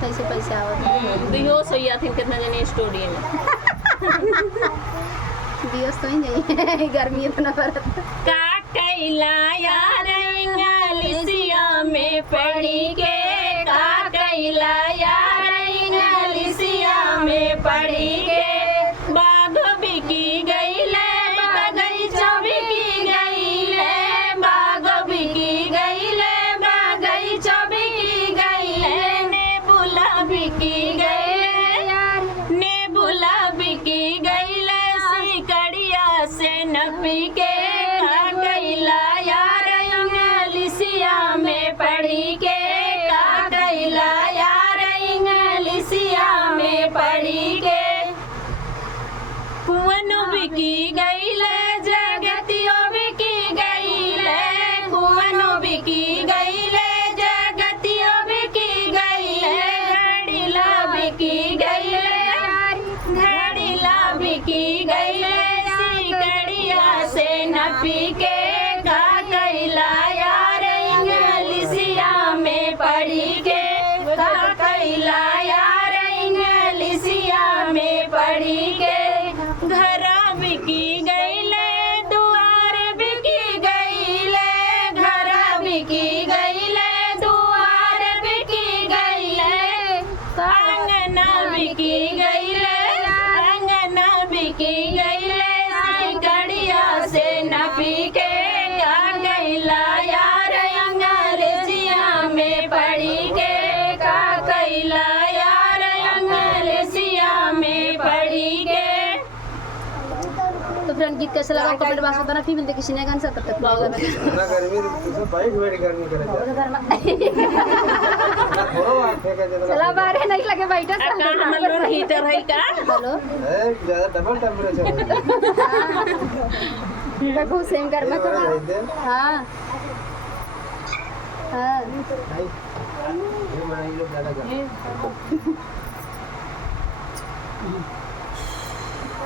कैसे पैसे आवत बेहोश हो जाती कितना जने स्टोरी में बियोस तो ही नहीं गर्मी इतना पड़त का कैला यार इंग्लिशिया में पढ़ी के का कैला यार इंग्लिशिया में पढ़ी के बाघ बिकी गईले बगीचा बिकी गईले बाघ बिकी गईले बगीचा बिकी गईले नेबुला बिकी गईले नेबुला बिकी गईले सिकड़िया से नपी के का कैला यार इंग्लिशिया में पढ़ी के का कैला यार इंग्लिशिया में पढ़ी के कुवनो बिकी गईले जगतियो बिकी गईले कुवनो बिकी गईले जगतियो बिकी गईले घड़ीला बिकी गईले घड़ीला बिकी गईले सिकड़िया से नपी के का कैला यार इंग्लिशिया में पढ़ी के का कैला यार इंग्लिशिया में पढ़ी के घरा बिकी गईले दुआर बिकी गईले घरा बिकी गईले दुआर बिकी गईले अंगना बिकी गईले अंगना बिकी गईले सिकड़िया से नपी के का कैला यार अंग्रेजिया में पढ़ी के का कैला यार अंग्रेजिया में पढ़ी के। तो फ्रेंड गीत कैसा लगा कमेंट बॉक्स में बताना फिर मिलते किसी नए गाने से तब तक ना गर्मी तो बाइक वेट गर्मी करे चला बारे नहीं लगे बैठा का हम लोग हीटर है का हेलो है ज्यादा डबल टेंपरेचर देखो सेम गर्मा तो हां हां ये मान लो ज्यादा गर्मी